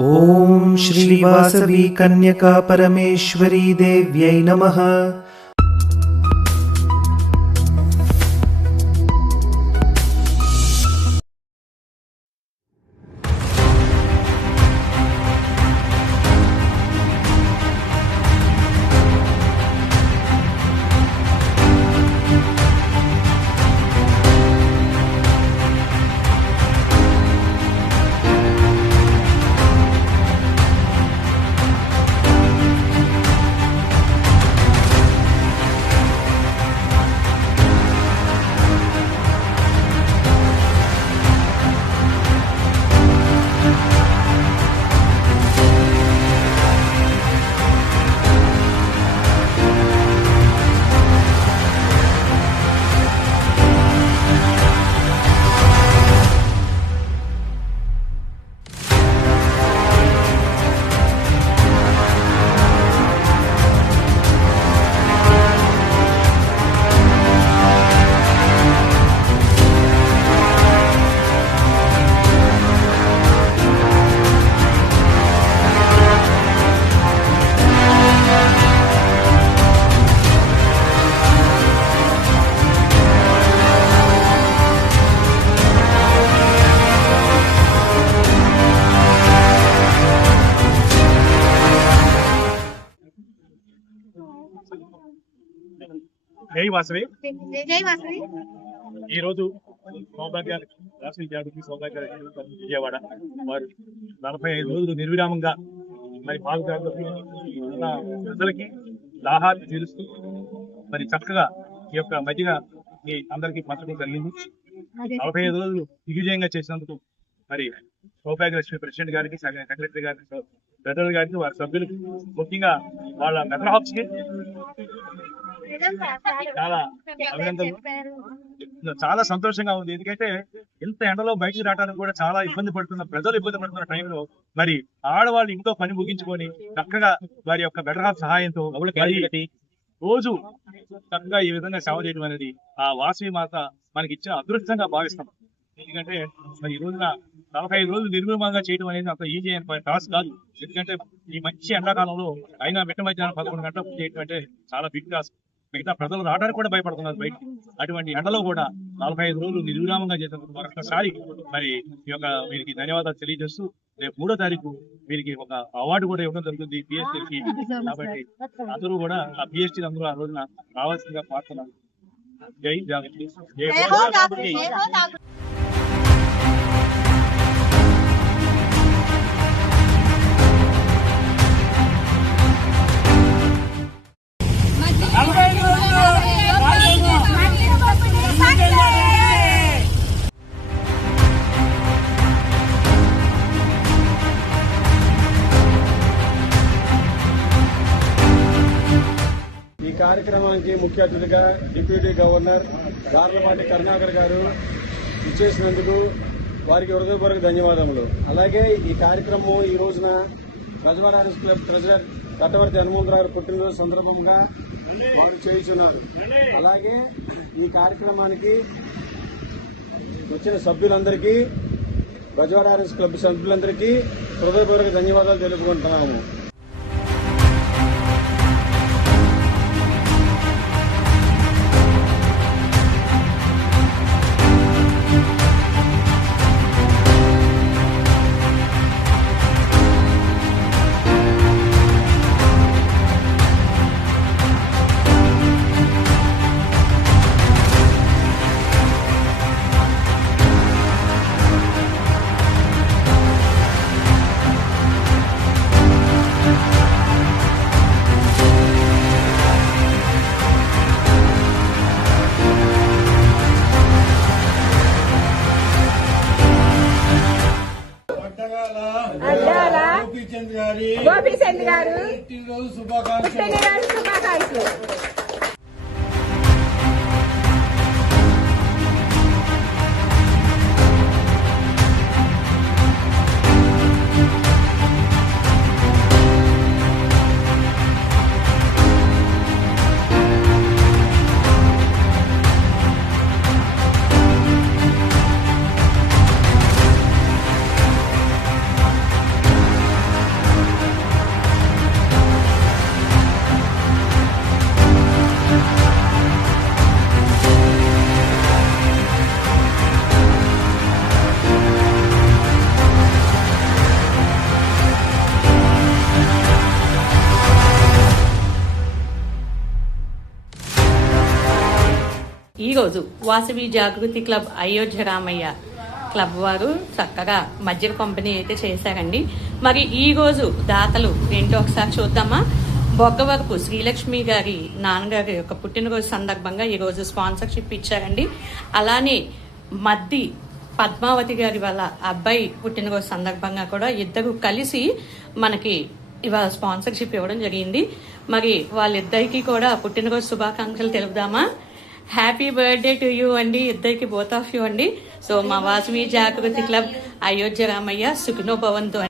ओम श्री वासवी कन्यका परमेश्वरी देव्यै नमः। జై వాసవి. జై వాసవి. ఈ రోజు సౌభాగ్య రాష్ట్ర విద్యార్థి సౌభాగ్య విజయవాడ వారు 45 రోజులు నిర్విరామంగా మరి ప్రజలకి దాహాన్ని తీరుస్తూ మరి చక్కగా ఈ యొక్క మధ్య మీ అందరికీ పంచడం జరిగింది. 45 రోజులు దిగ్విజయంగా చేసినందుకు మరి సౌభాగ్యలక్ష్మి ప్రెసిడెంట్ గారికి, సెక్రటరీ గారికి, పెద్దల గారికి, వారి సభ్యులకి, ముఖ్యంగా వాళ్ళ మెథడ్ హౌస్ కి చాలా అభినందనలు. చాలా సంతోషంగా ఉంది. ఎందుకంటే ఇంత ఎండలో బయటికి రావడానికి కూడా చాలా ఇబ్బంది పడుతున్న ప్రజలు ఇబ్బంది పడుతున్న టైంలో మరి ఆడవాళ్ళు ఇంకో పని ముగించుకొని చక్కగా వారి యొక్క బెటర్ హాఫ్ సహాయంతో రోజు చక్కగా ఈ విధంగా సేవ చేయడం అనేది ఆ వాసవి మాత మనకి ఇచ్చిన అదృష్టంగా భావిస్తాం. ఎందుకంటే మరి ఈ రోజున 45 రోజులు నిర్విరామంగా చేయడం అనేది అంత ఈజీ అయిన టాస్క్ కాదు. ఎందుకంటే ఈ మంచి ఎండాకాలంలో అయినా మిట్ట మధ్యాహ్నం 11 గంటలకు చేయడం అంటే చాలా బిగ్ టాస్క్. మిగతా ప్రజలు రావడానికి కూడా భయపడుతున్నారు బయటికి. అటువంటి ఎండలో కూడా 45 రోజులు నిర్విరామంగా చేసినందుకు మరొకసారి మరి ఈ యొక్క వీరికి ధన్యవాదాలు తెలియజేస్తూ రేపు 3వ తారీఖు వీరికి ఒక అవార్డు కూడా ఇవ్వడం జరుగుతుంది పిఎస్టీకి. కాబట్టి అందరూ కూడా ఆ పిఎస్టీ అందరూ ఆ రోజున రావాల్సిందిగా పాడుతున్నారు. జై జాగృతి. ఈ కార్యక్రమానికి ముఖ్య అతిథిగా డిప్యూటీ గవర్నర్ గార్లపాటి కరుణాకర్ గారు ఇచ్చేసినందుకు వారికి హృదయపూర్వక ధన్యవాదములు. అలాగే ఈ కార్యక్రమం ఈ రోజున Bezawada RS club treasurer Kattavarthi Hanumantharao పుట్టినరోజు సందర్భంగా వారు చేస్తున్నారు. అలాగే ఈ కార్యక్రమానికి వచ్చిన సభ్యులందరికీ, బెజవాడ ఆర్ఎస్ క్లబ్ సభ్యులందరికీ హృదయపూర్వక ధన్యవాదాలు తెలుపుకుంటున్నాము. గోపీచంద్ గారు శుభాకాంక్షలు. ఈరోజు వాసవి జాగృతి క్లబ్ అయోధ్య రామయ్య క్లబ్ వారు చక్కగా మజ్జిగ పంపిణీ అయితే చేశారండి. మరి ఈ రోజు దాతలు ఏంటో ఒకసారి చూద్దామా. బొగ్గవరపు శ్రీలక్ష్మి గారి నాన్నగారి యొక్క పుట్టినరోజు సందర్భంగా ఈ రోజు స్పాన్సర్షిప్ ఇచ్చారండి. అలానే మద్ది పద్మావతి గారి వాళ్ళ అబ్బాయి పుట్టినరోజు సందర్భంగా కూడా ఇద్దరు కలిసి మనకి ఇవాళ స్పాన్సర్షిప్ ఇవ్వడం జరిగింది. మరి వాళ్ళిద్దరికి కూడా పుట్టినరోజు శుభాకాంక్షలు తెలుపుదామా. హ్యాపీ బర్త్డే టు యూ అండి, ఇద్దరికి బోత్ ఆఫ్ యూ అండి. సో మా వాసవి జాగృతి క్లబ్ అయోధ్య రామయ్య సుఖినో భవంతు.